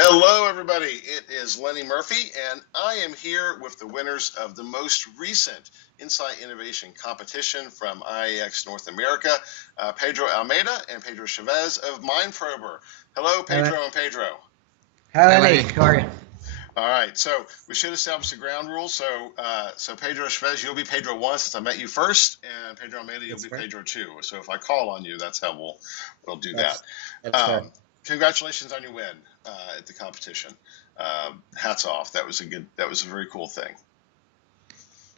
Hello, everybody. It is Lenny Murphy, and I am here with the winners of the most recent Insight Innovation competition from IIeX North America, Pedro Almeida and Pedro Chavez of MindProber. Hello, Pedro and Pedro. Hi, Lenny. How are you? All right, so we should establish the ground rules. So Pedro Chavez, you'll be Pedro 1 since I met you first, and Pedro Almeida, you'll be Pedro 2. So if I call on you, that's how we'll do that. Congratulations on your win at the competition. Hats off. That was a very cool thing.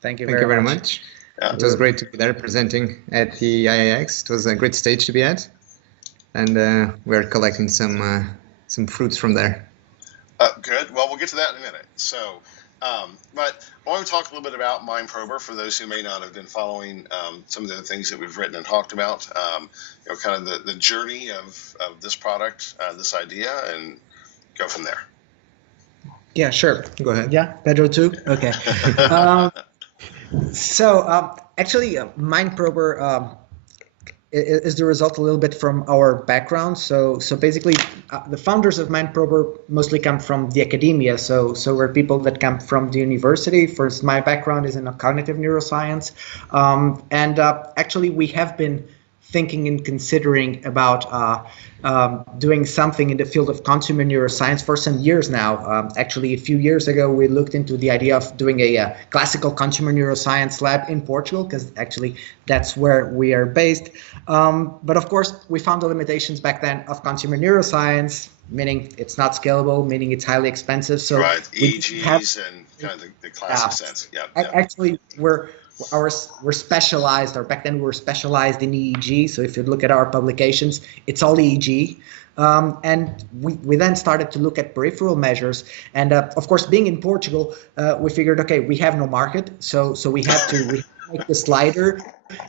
Thank you very much. Yeah. It was great to be there presenting at the IIeX. It was a great stage to be at, and we're collecting some fruits from there. Good. Well, we'll get to that in a minute. So, but I want to talk a little bit about MindProber for those who may not have been following some of the things that we've written and talked about. Kind of the journey of this product, this idea, and go from there. Yeah, sure. Go ahead. Yeah, Pedro too. Okay. Actually, MindProber is the result a little bit from our background. So basically, the founders of MindProber mostly come from the academia. So we're people that come from the university. First, my background is in cognitive neuroscience, and actually we have been thinking and considering about doing something in the field of consumer neuroscience for some years now. Actually, a few years ago, we looked into the idea of doing a classical consumer neuroscience lab in Portugal, because actually that's where we are based. But of course, we found the limitations back then of consumer neuroscience, meaning it's not scalable, meaning it's highly expensive. So right, EEGs and kind of the classic sense. Yeah. Actually, we're specialized, or back then we were specialized in EEG. So if you look at our publications, it's all EEG. And we then started to look at peripheral measures. And of course, being in Portugal, we figured, okay, we have no market. So we have to make the slider,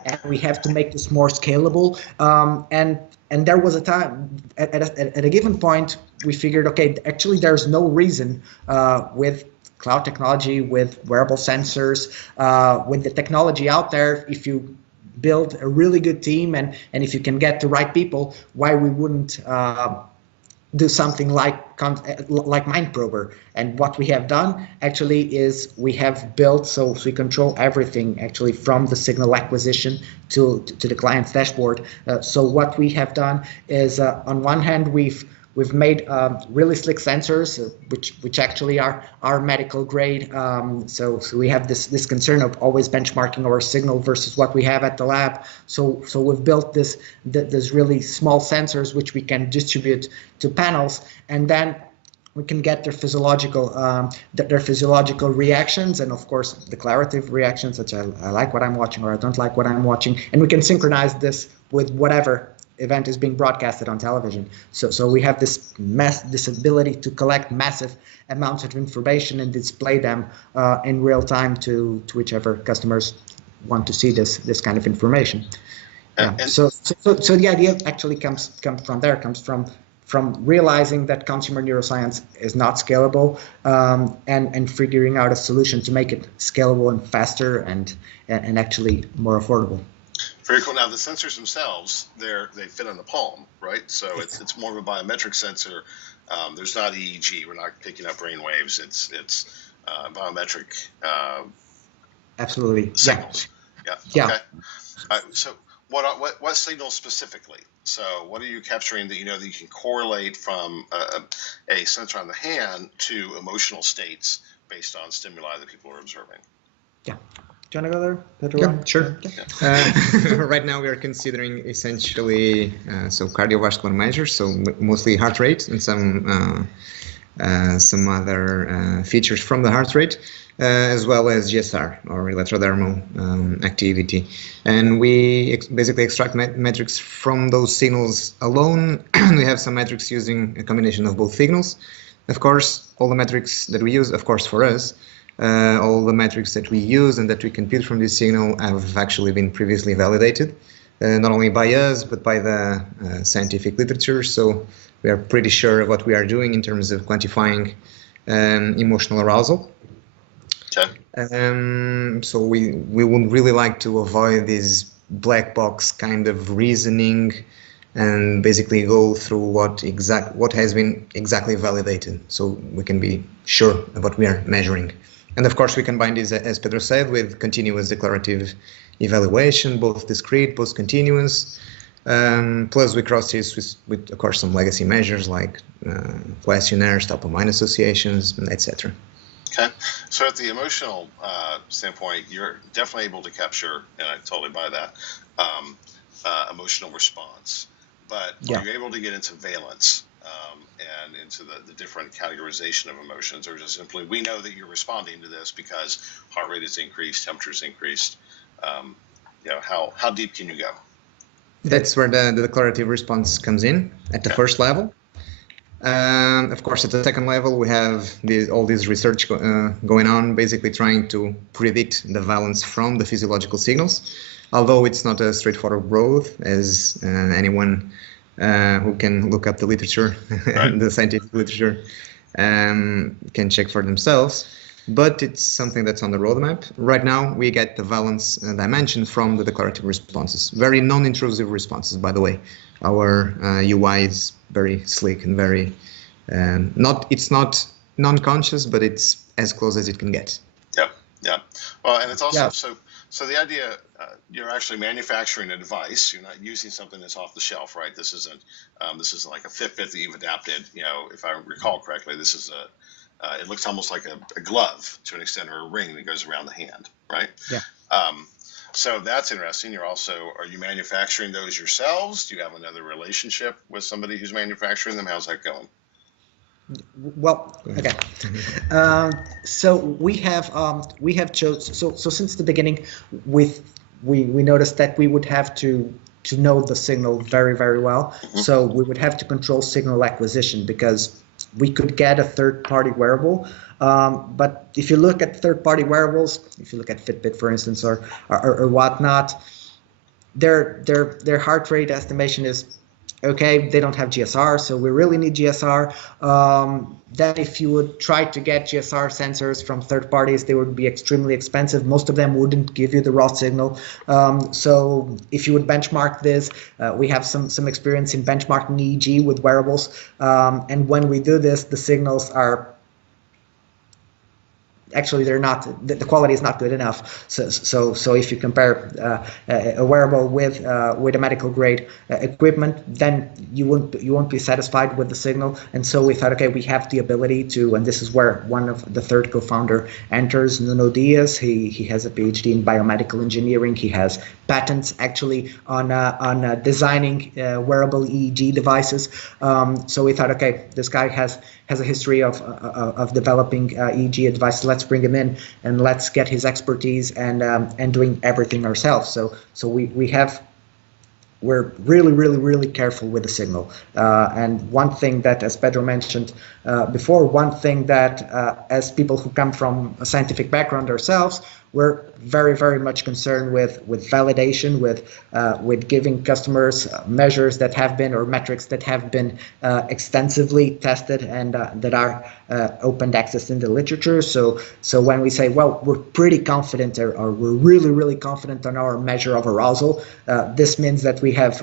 and we have to make this more scalable. And there was a time, at a given point, we figured, okay, actually there's no reason with cloud technology, with wearable sensors, with the technology out there, if you build a really good team and if you can get the right people, why we wouldn't do something like MindProber. And what we have done actually is we have built, so we control everything actually from the signal acquisition to the client's dashboard. So what we have done is on one hand, we've made really slick sensors, which actually are medical grade. So we have this concern of always benchmarking our signal versus what we have at the lab. So we've built this really small sensors which we can distribute to panels, and then we can get their physiological reactions, and of course declarative reactions, such as I like what I'm watching or I don't like what I'm watching, and we can synchronize this with whatever event is being broadcasted on television. So we have this ability to collect massive amounts of information and display them in real time to whichever customers want to see this kind of information. Yeah. So the idea actually comes from there, comes from realizing that consumer neuroscience is not scalable, and figuring out a solution to make it scalable and faster and actually more affordable. Very cool. Now the sensors themselves, they fit on the palm, right? So it's more of a biometric sensor. There's not EEG. We're not picking up brain waves. It's biometric. Absolutely. Signals. Yeah. Okay. So what signals specifically? So what are you capturing that that you can correlate from a sensor on the hand to emotional states based on stimuli that people are observing? Yeah. Do you want to go there, Pedro? Yeah, sure. Yeah. Right now we are considering essentially cardiovascular measures, so mostly heart rate and some other features from the heart rate, as well as GSR, or electrodermal activity. And we basically extract metrics from those signals alone. We have some metrics using a combination of both signals. Of course, all the metrics that we use, of course, for us, all the metrics that we use and that we compute from this signal have actually been previously validated, not only by us, but by the scientific literature. So we are pretty sure of what we are doing in terms of quantifying emotional arousal. Okay. So we would really like to avoid this black box kind of reasoning and basically go through what has been exactly validated, so we can be sure of what we are measuring. And of course, we combine this, as Pedro said, with continuous declarative evaluation, both discrete, both continuous. Plus, we cross this with, of course, some legacy measures like questionnaires, top-of-mind associations, etc. Okay, so at the emotional standpoint, you're definitely able to capture, and I totally buy that, emotional response. But are you able to get into valence and into the different categorization of emotions, or just simply we know that you're responding to this because heart rate is increased, temperature's increased? How deep can you go? That's where the declarative response comes in at the first level. Of course, at the second level, we have all this research going on, basically trying to predict the valence from the physiological signals. Although it's not a straightforward road, as anyone who can look up the literature, right. the scientific literature, can check for themselves. But it's something that's on the roadmap. Right now, we get the valence dimension from the declarative responses. Very non-intrusive responses, by the way. Our UI is very slick and very, it's not non-conscious, but it's as close as it can get. Yeah. Well, and it's also, so the idea, you're actually manufacturing a device. You're not using something that's off the shelf, right? This isn't like a Fitbit that you've adapted. If I recall correctly, this is it looks almost like a glove to an extent, or a ring that goes around the hand, right? Yeah. So that's interesting. Are you manufacturing those yourselves? Do you have another relationship with somebody who's manufacturing them? How's that going? Well, okay. So we have chosen. So since the beginning, we noticed that we would have to know the signal very, very well. Mm-hmm. So we would have to control signal acquisition, because we could get a third-party wearable. But if you look at third-party wearables, if you look at Fitbit, for instance, or whatnot, their heart rate estimation is okay. They don't have GSR, so we really need GSR. Then if you would try to get GSR sensors from third parties, they would be extremely expensive. Most of them wouldn't give you the raw signal. So if you would benchmark this, we have some experience in benchmarking EEG with wearables. And when we do this, the signals are actually, they're not, the quality is not good enough. So if you compare a wearable with a medical grade equipment, then you won't be satisfied with the signal. And so we thought, okay, we have the ability to, and this is where one of the third co-founder enters, Nuno Diaz. He has a PhD in biomedical engineering. He has patents actually on designing wearable EEG devices. So we thought, okay, this guy has a history of developing EEG devices. Let's bring him in and let's get his expertise and doing everything ourselves. So we're really careful with the signal. And one thing that, as Pedro mentioned before, one thing that as people who come from a scientific background ourselves, we're very much concerned with validation, with giving customers measures that have been, or metrics that have been extensively tested and that are open access in the literature. So when we say, well, we're pretty confident, or we're really confident on our measure of arousal, this means that we have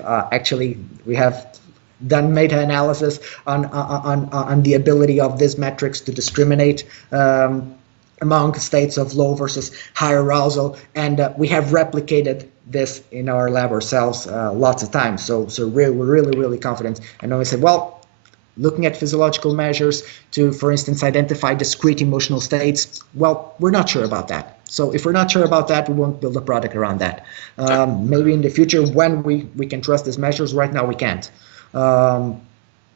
done meta-analysis on the ability of these metrics to discriminate among states of low versus high arousal, and we have replicated this in our lab ourselves lots of times. So we're really confident. And then we said, well, looking at physiological measures to, for instance, identify discrete emotional states, well, we're not sure about that. So if we're not sure about that, we won't build a product around that. Maybe in the future when we can trust these measures. Right now we can't.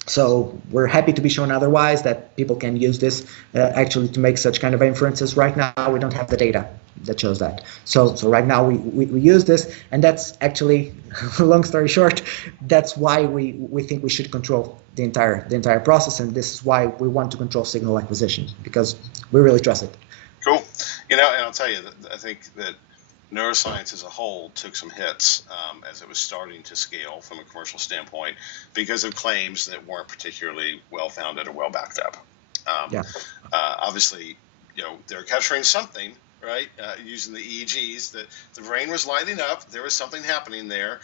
So we're happy to be shown otherwise, that people can use this actually to make such kind of inferences. Right now, we don't have the data that shows that. So right now we use this, and that's actually, long story short, that's why we think we should control the entire process, and this is why we want to control signal acquisition, because we really trust it. Cool. And I'll tell you that I think that neuroscience as a whole took some hits as it was starting to scale from a commercial standpoint because of claims that weren't particularly well-founded or well-backed up. Obviously, they're capturing something, right? Using the EEGs, that the brain was lighting up. There was something happening there,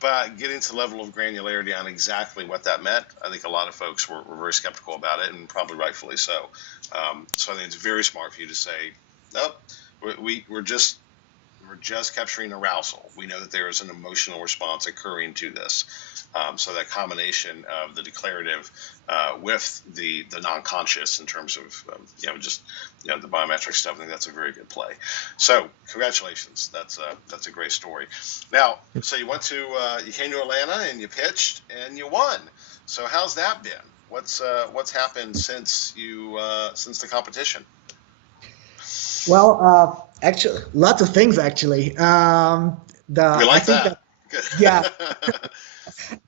but getting to the level of granularity on exactly what that meant, I think a lot of folks were very skeptical about it, and probably rightfully so. So I think it's very smart for you to say, nope, we're just capturing arousal. We know that there is an emotional response occurring to this. So that combination of the declarative with the non-conscious in terms of just the biometric stuff, I think that's a very good play. So congratulations, that's a great story. Now, so you came to Atlanta and you pitched and you won. So how's that been? What's happened since the competition? Well, actually, lots of things actually. We like that. Yeah.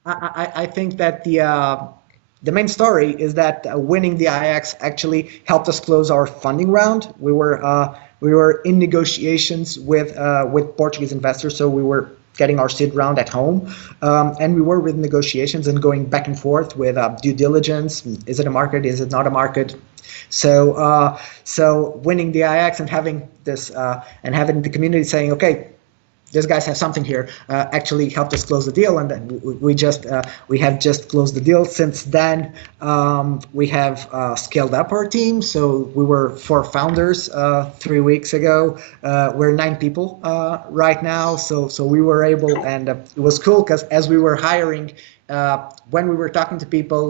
I think that the main story is that winning the IIeX actually helped us close our funding round. We were in negotiations with Portuguese investors, so we were getting our seed round at home, and we were with negotiations and going back and forth with due diligence. Is it a market? Is it not a market? So winning the IIeX and having this and having the community saying, okay, these guys have something here, actually helped us close the deal, and then we have just closed the deal. Since then, we have scaled up our team. So we were 4 founders 3 weeks ago. We're 9 people right now. So we were able, and it was cool because as we were hiring, when we were talking to people,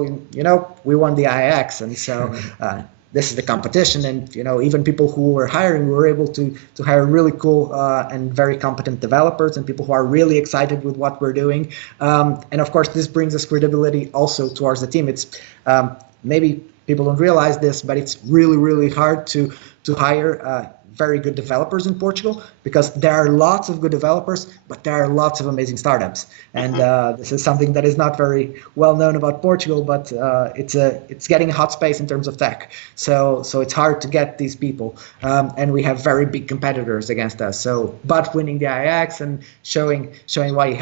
we won the IIeX, and so. This is the competition, and even people who were hiring, we were able to hire really cool and very competent developers and people who are really excited with what we're doing. And of course, this brings us credibility also towards the team. It's maybe people don't realize this, but it's really, really hard to hire very good developers in Portugal, because there are lots of good developers, but there are lots of amazing startups. And this is something that is not very well known about Portugal, but it's getting a hot space in terms of tech. So it's hard to get these people, and we have very big competitors against us. But winning the IIeX and showing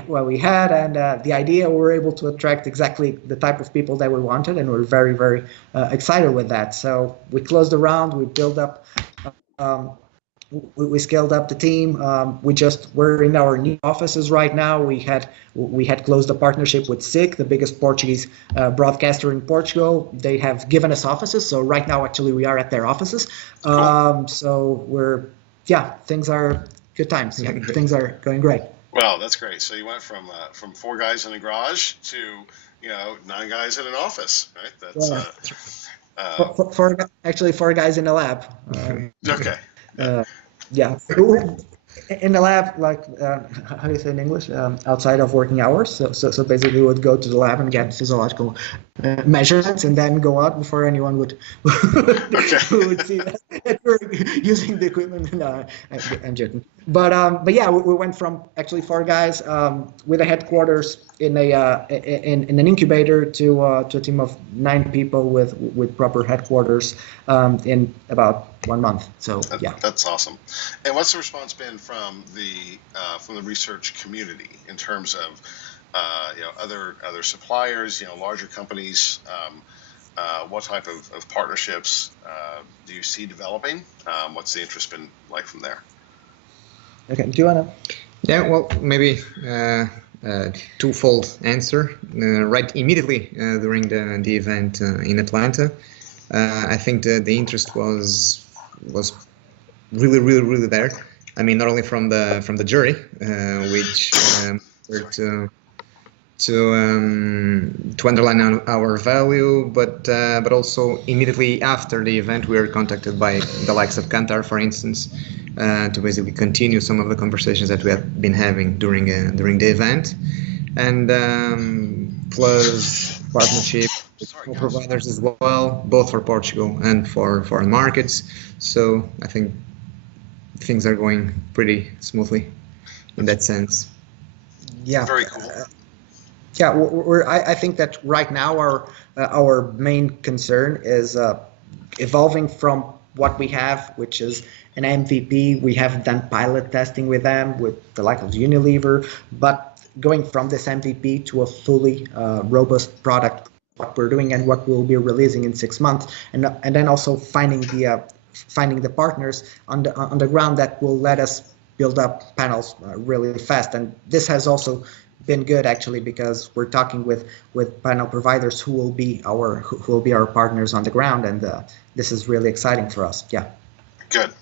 what we had, and the idea, we were able to attract exactly the type of people that we wanted, and we're very, very excited with that. So we closed the round, we built up. We scaled up the team. We're in our new offices right now. We had closed a partnership with SIC, the biggest Portuguese broadcaster in Portugal. They have given us offices, so right now actually we are at their offices. So things are good times. Yeah, things are going great. Well, that's great. So you went from 4 guys in a garage to 9 guys in an office, right? That's actually 4 guys in a lab. Okay. Yeah, in the lab, like how do you say in English? Outside of working hours. So basically, we would go to the lab and get physiological measurements, and then go out before anyone would see that we're using the equipment. No, I'm joking. But yeah, we went from actually 4 guys with a headquarters in an incubator to a team of 9 people with proper headquarters in about 1 month. So that's awesome. And what's the response been from the research community in terms of other suppliers, larger companies? What type of partnerships do you see developing? What's the interest been like from there? Okay, do you wanna? Yeah, well, maybe twofold answer. Right immediately during the event in Atlanta, I think the interest was really, really, really there. I mean, not only from the jury, which were to underline our value, but also immediately after the event, we were contacted by the likes of Kantar, for instance, to basically continue some of the conversations that we had been having during the event, and plus partnership with providers as well, both for Portugal and for foreign markets. So I think things are going pretty smoothly in that sense. Yeah. Very cool. Yeah, I think that right now our main concern is evolving from what we have, which is an MVP. We have done pilot testing with them, with the like of Unilever, but going from this MVP to a fully robust product, what we're doing and what we'll be releasing in 6 months, and then also finding the partners on the ground that will let us build up panels really fast. And this has also been good actually, because we're talking with panel providers who will be our partners on the ground, and this is really exciting for us. Yeah. Good.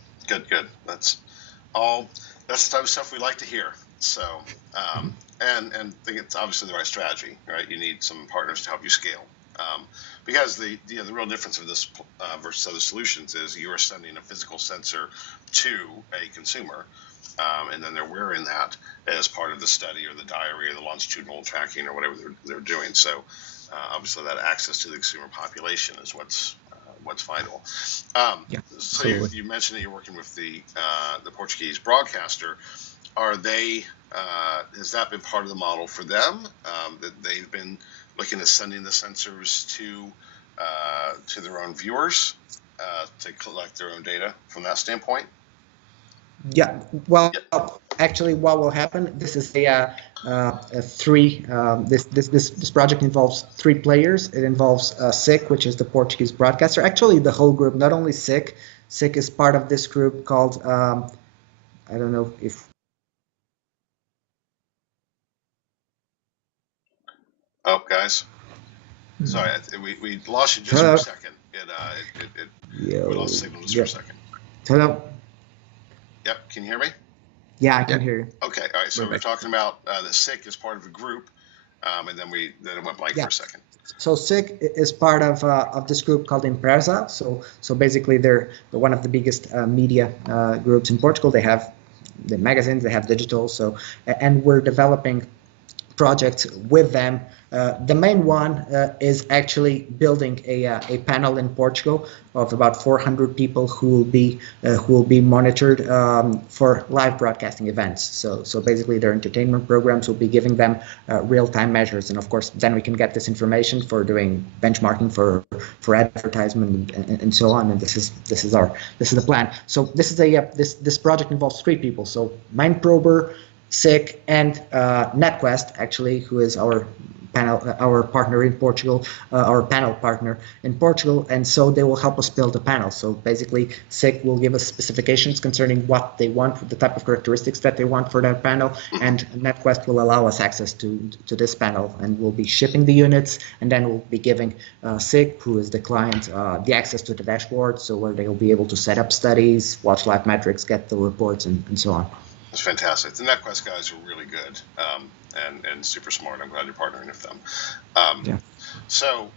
That's the type of stuff we like to hear. So, and I think it's obviously the right strategy, right? You need some partners to help you scale, because the real difference of this versus other solutions is you are sending a physical sensor to a consumer, and then they're wearing that as part of the study or the diary or the longitudinal tracking or whatever they're doing. So, obviously, that access to the consumer population is what's vital. So you mentioned that you're working with the Portuguese broadcaster. Are they? Has that been part of the model for them? That they've been looking at sending the sensors to their own viewers to collect their own data from that standpoint? Yeah. Well, actually, what will happen? This is a three. This project involves 3 players. It involves SIC, which is the Portuguese broadcaster. Actually, the whole group, not only SIC. SIC is part of this group called. I don't know if. Oh, guys, sorry, we lost you just for a second. We lost signal just for a second. Hello. Yep, can you hear me? Yeah, I can hear you. Okay, all right. So we're talking about the SIC as part of a group, and then it went blank for a second. So SIC is part of this group called Impresa. So basically they're one of the biggest media groups in Portugal. They have the magazines, they have digital. So, and we're developing projects with them. The main one is actually building a panel in Portugal of about 400 people who will be monitored for live broadcasting events. So basically their entertainment programs will be giving them real-time measures, and of course then we can get this information for doing benchmarking for advertisement and so on. And this is the plan. So this is this project involves 3 people. So MindProber, SIC, and NetQuest, actually, who is our partner in Portugal, our panel partner in Portugal, and so they will help us build a panel. So basically, SIC will give us specifications concerning what they want, the type of characteristics that they want for that panel, and NetQuest will allow us access to this panel, and we'll be shipping the units, and then we'll be giving SIC, who is the client, the access to the dashboard, so where they will be able to set up studies, watch live metrics, get the reports, and so on. That's fantastic. The NetQuest guys are really good and super smart. I'm glad you're partnering with them. So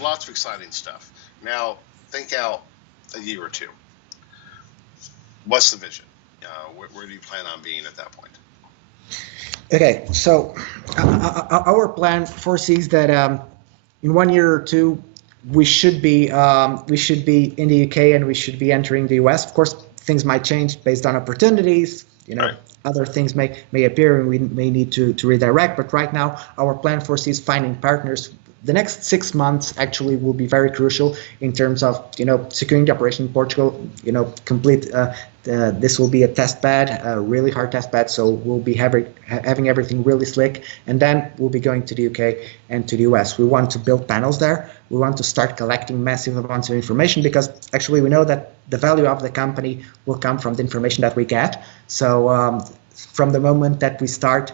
lots of exciting stuff. Now, think out a year or 2. What's the vision? Where do you plan on being at that point? Okay, so our plan foresees that in 1 year or 2, we should be in the UK and we should be entering the US. Of course, things might change based on opportunities. Right. Other things may appear and we may need to redirect, but right now our plan foresees finding partners. The next 6 months actually will be very crucial in terms of securing the operation in Portugal. Complete. This will be a test bed, a really hard test bed. So we'll be having everything really slick, and then we'll be going to the UK and to the US. We want to build panels there. We want to start collecting massive amounts of information, because actually we know that the value of the company will come from the information that we get. So from the moment that we start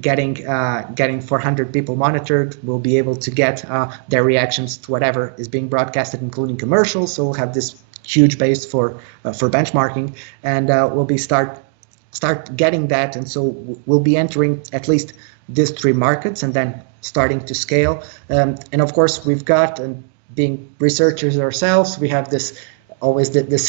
getting 400 people monitored, we'll be able to get their reactions to whatever is being broadcasted, including commercials. So we'll have this huge base for benchmarking, and we'll be start getting that, and so we'll be entering at least these 3 markets and then starting to scale. And of course, we've got, and being researchers ourselves, we have this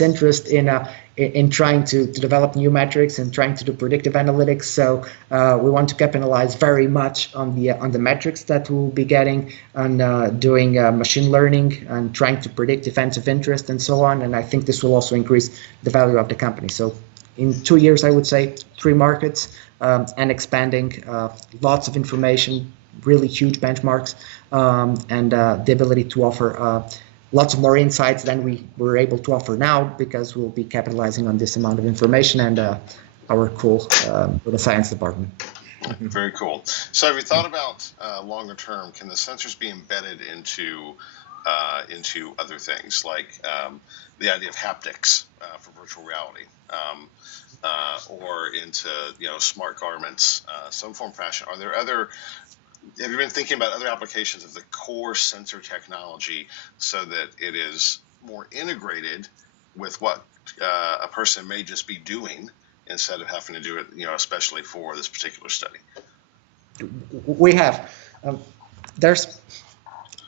interest in trying to develop new metrics and trying to do predictive analytics. So we want to capitalize very much on the metrics that we'll be getting, on doing machine learning and trying to predict events of interest and so on. And I think this will also increase the value of the company. So in 2 years, I would say 3 markets and expanding, lots of information, really huge benchmarks, and the ability to offer lots of more insights than we were able to offer now, because we'll be capitalizing on this amount of information and our cool with the science department. Very cool. So have you thought about longer term, can the sensors be embedded into other things, like the idea of haptics for virtual reality? or into smart garments, some form fashion. Are there other? Have you been thinking about other applications of the core sensor technology so that it is more integrated with what a person may just be doing instead of having to do it, especially for this particular study? We have.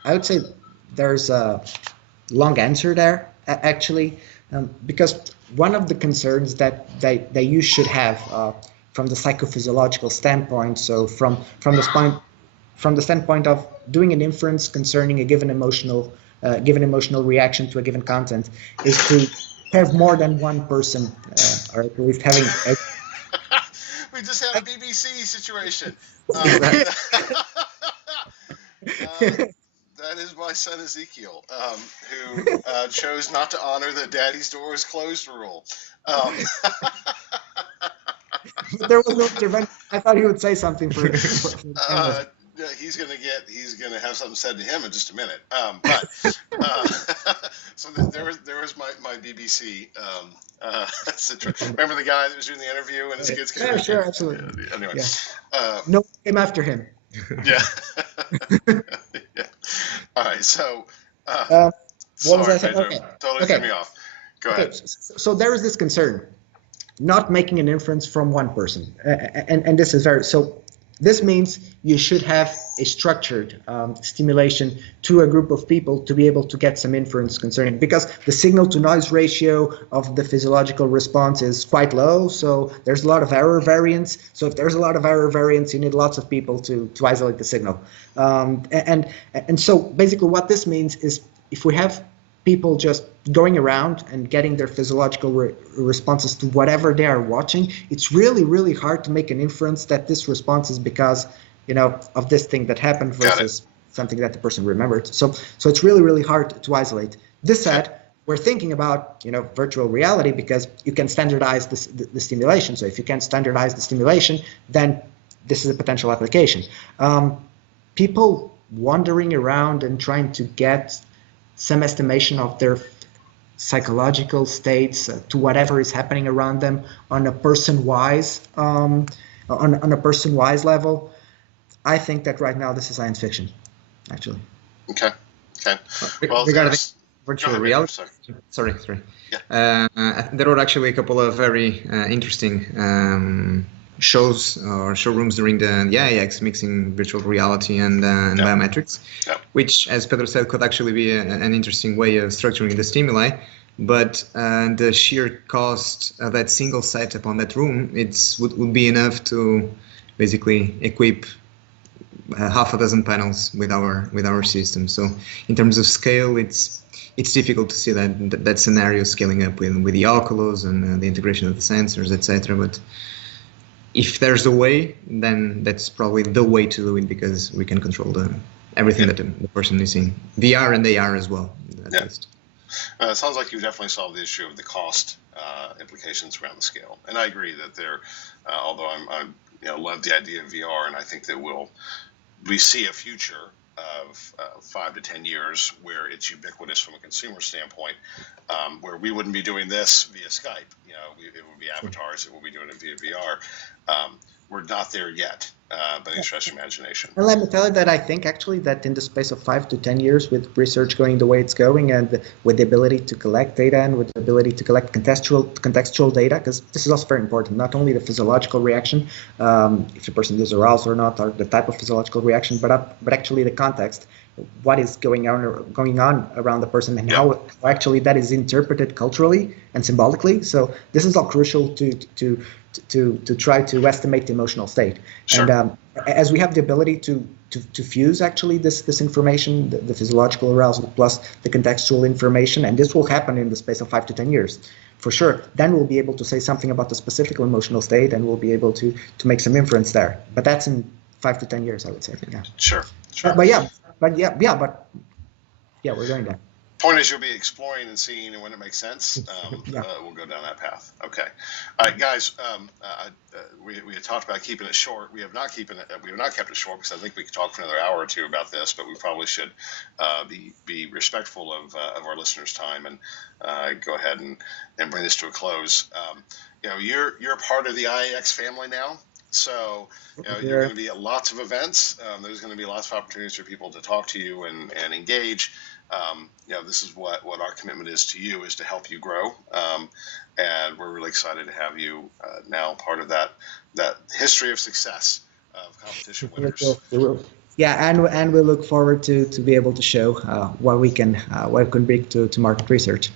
I would say there's a long answer there, actually, because one of the concerns that you should have from the psychophysiological standpoint, so from the standpoint of doing an inference concerning a given emotional reaction to a given content, is to have more than one person, or at least having. We just had a BBC situation. That is my son Ezekiel, who chose not to honor the "Daddy's door is closed" rule. There was no intervention. I thought he would say something for he's gonna have something said to him in just a minute. So there was my BBC. Remember the guy that was doing the interview and his kids came? Yeah, sure, absolutely. Anyway, no came after him. Yeah. Yeah. All right. So, what was I saying? Pedro, Okay. Totally threw me off. Go ahead. So there is this concern, not making an inference from one person, and this is so. This means you should have a structured stimulation to a group of people to be able to get some inference concerning, because the signal to noise ratio of the physiological response is quite low, so there's a lot of error variance. So if there's a lot of error variance, you need lots of people to isolate the signal. And so basically what this means is, if we have people just going around and getting their physiological responses to whatever they are watching, it's really, really hard to make an inference that this response is because, of this thing that happened versus something that the person remembered. So it's really, really hard to isolate. This said, we're thinking about, virtual reality, because you can standardize the stimulation. So if you can standardize the stimulation, then this is a potential application. People wandering around and trying to get some estimation of their psychological states to whatever is happening around them on a person-wise level. I think that right now this is science fiction, actually. Okay. Well, regarding virtual reality. Sorry. Yeah. There were actually a couple of very interesting shows or showrooms during the IIeX, mixing virtual reality and biometrics, which, as Pedro said, could actually be an interesting way of structuring the stimuli. But the sheer cost of that single setup on that room, would be enough to basically equip half a dozen panels with our system. So in terms of scale, it's difficult to see that scenario scaling up with the Oculus and the integration of the sensors, etc. But if there's a way, then that's probably the way to do it, because we can control everything that the person is seeing. VR and AR as well. It sounds like you've definitely solved the issue of the cost implications around the scale. And I agree that although I love the idea of VR, and I think that we see a future of 5 to 10 years where it's ubiquitous from a consumer standpoint, where we wouldn't be doing this via Skype. It would be avatars, it will be doing it via VR. We're not there yet, but it's just imagination. And let me tell you that I think actually that in the space of 5 to 10 years, with research going the way it's going, and with the ability to collect data and with the ability to collect contextual data, because this is also very important, not only the physiological reaction, if the person is aroused or not, or the type of physiological reaction, but actually the context, what is going on around the person, and how actually that is interpreted culturally and symbolically. So this is all crucial to try to estimate the emotional state. Sure. And as we have the ability to fuse actually this information, the physiological arousal plus the contextual information, and this will happen in the space of 5 to 10 years, for sure, then we'll be able to say something about the specific emotional state, and we'll be able to make some inference there. But that's in 5 to 10 years, I would say. Yeah. Sure. But yeah, we're doing that. point is you'll be exploring and seeing, and when it makes sense, we'll go down that path. Okay. All right, guys. We had talked about keeping it short. We have not kept it short because I think we could talk for another hour or two about this, but we probably should be respectful of our listeners' time and go ahead and bring this to a close. You're part of the IIeX family now. So you're going to be at lots of events. There's going to be lots of opportunities for people to talk to you and engage. This is what our commitment is to you, is to help you grow. And we're really excited to have you now part of that history of success of competition winners. Yeah, and we look forward to be able to show what we can bring to market research.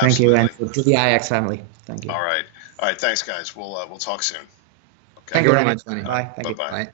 Thank you, and to the IIeX family. Thank you. All right. Thanks, guys. We'll talk soon. Okay. Thank you very much. Bye. Thank you. Bye.